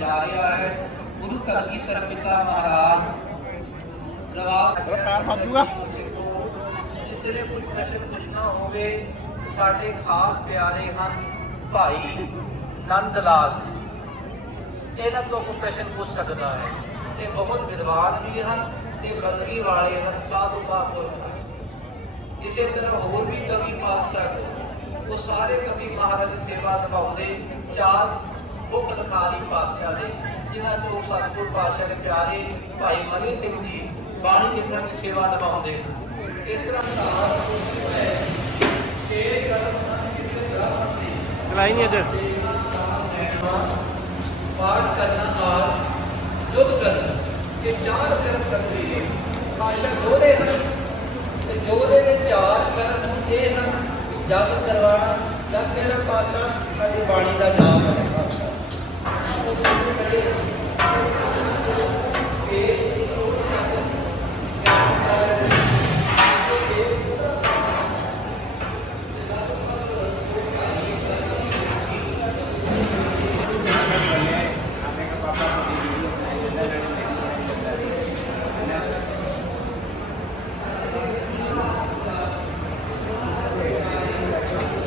जा रहा है महाराज ਹੈ ਗੁਰੂ ਕਿਸੇ ਨੇ ਕੋਈ ਪ੍ਰਸ਼ਨ ਪੁੱਛਣਾ ਹੋਵੇ, ਸਾਡੇ ਖਾਸ ਪਿਆਰੇ ਹਨ ਭਾਈ ਨੰਦ ਲਾਲ। ਇਹਨਾਂ ਤੋਂ ਕੋਈ ਪ੍ਰਸ਼ਨ ਪੁੱਛ ਸਕਦਾ ਹੈ। ਤੇ ਬਹੁਤ ਵਿਦਵਾਨ ਵੀ ਹਨ ਤੇ ਬਦਲੀ ਵਾਲੇ ਹਨ, ਸਾਧੂ ਮਹਾਂਪੁਰਖ ਇਸੇ ਤਰ੍ਹਾਂ ਹੋਰ ਵੀ ਕਵੀ ਪਾਤਸ਼ਾਹ ਉਹ ਸਾਰੇ ਕਵੀ ਮਹਾਰਾਜ ਦੀ ਸੇਵਾ ਨਿਭਾਉਂਦੇ, ਚਾਰ ਮੁੱਖ ਪਾਤਸ਼ਾਹ ਦੇ ਜਿਨ੍ਹਾਂ ਤੋਂ ਸਤਿਗੁਰ ਪਾਤਸ਼ਾਹ ਦੇ ਪਿਆਰੇ ਭਾਈ ਮਨੀ ਸਿੰਘ ਜੀ ਬਾਣੀ ਕਿਤਨ ਦੀ ਸੇਵਾ ਨਿਭਾਉਂਦੇ ਇਸ ਤਰ੍ਹਾਂ ਦਾ ਹੈ ਛੇ ਕਰਮ ਹਨ ਕਿਸੇ ਦਾ ਦੀ ਚਲਾਈ ਨਹੀਂ ਅੱਜ। ਪਾਠ ਕਰਨਾ ਔਰ ਯੁੱਧ ਕਰਨਾ ਇਹ ਚਾਰ ਕਰਮ ਕਰਤਰੀ ਨੇ। ਭਾਸ਼ਾ ਦੋਹਰੇ ਹਨ ਤੇ ਦੋਹਰੇ ਦੇ ਚਾਰ ਕਰਮ ਇਹ ਹਨ ਜਪ ਕਰਵਾਉਣਾ ਜਪ ਕਿਹੜਾ ਪਾਸ਼ਾ ਸਾਡੀ ਬਾਣੀ ਦਾ ਨਾਮ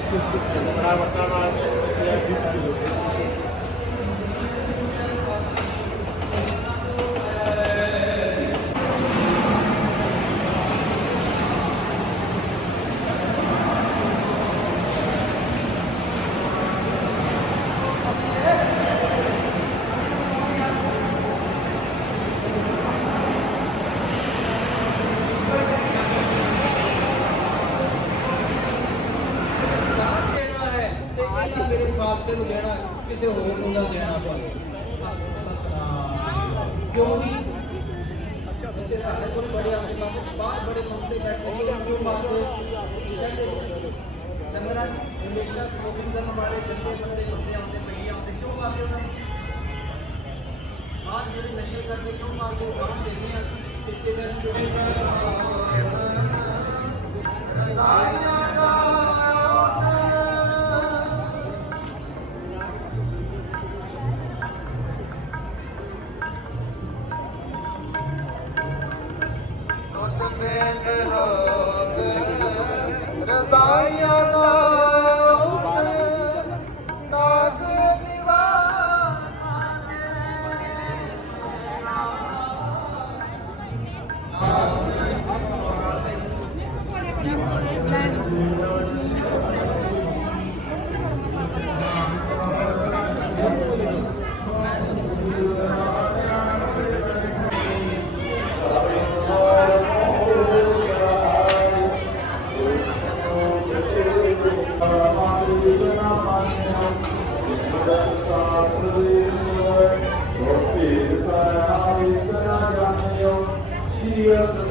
છે ਇਹਨਾਂ ਨੂੰ ਦੇਣਾ, ਕਿਸੇ ਹੋਰ ਨੂੰ ਨਾ ਦੇਣਾ ਪਵੇ। ਕਿਉਂ ਜੀ ਇੱਥੇ ਸਾਡੇ ਕੋਲ ਬੜੇ ਆਉਂਦੇ ਨੇ ਬਾਹਰ ਬੜੇ ਮੁੰਡੇ ਬੈਠੇ ਨੇ, ਉਹ ਕਿਉਂ ਲੰਗਰਾਂ ਹਮੇਸ਼ਾ ਸਮੋਕਿੰਗ ਕਰਨ ਵਾਲੇ ਜੰਦੇ ਬੰਦੇ ਹੁੰਦੇ, ਆਉਂਦੇ ਪਈ ਆਉਂਦੇ ਕਿਉਂ ਮਾਰਦੇ ਉਹਨਾਂ ਨੂੰ? ਬਾਹਰ ਜਿਹੜੇ ਨਸ਼ੇ ਕਰਦੇ, ਕਿਉਂ ਮਾਰਦੇ? ਉਹ ਬਾਹਰ ਦੇਣੇ ਆ ਕਿਤੇ ਨਾ। Yes.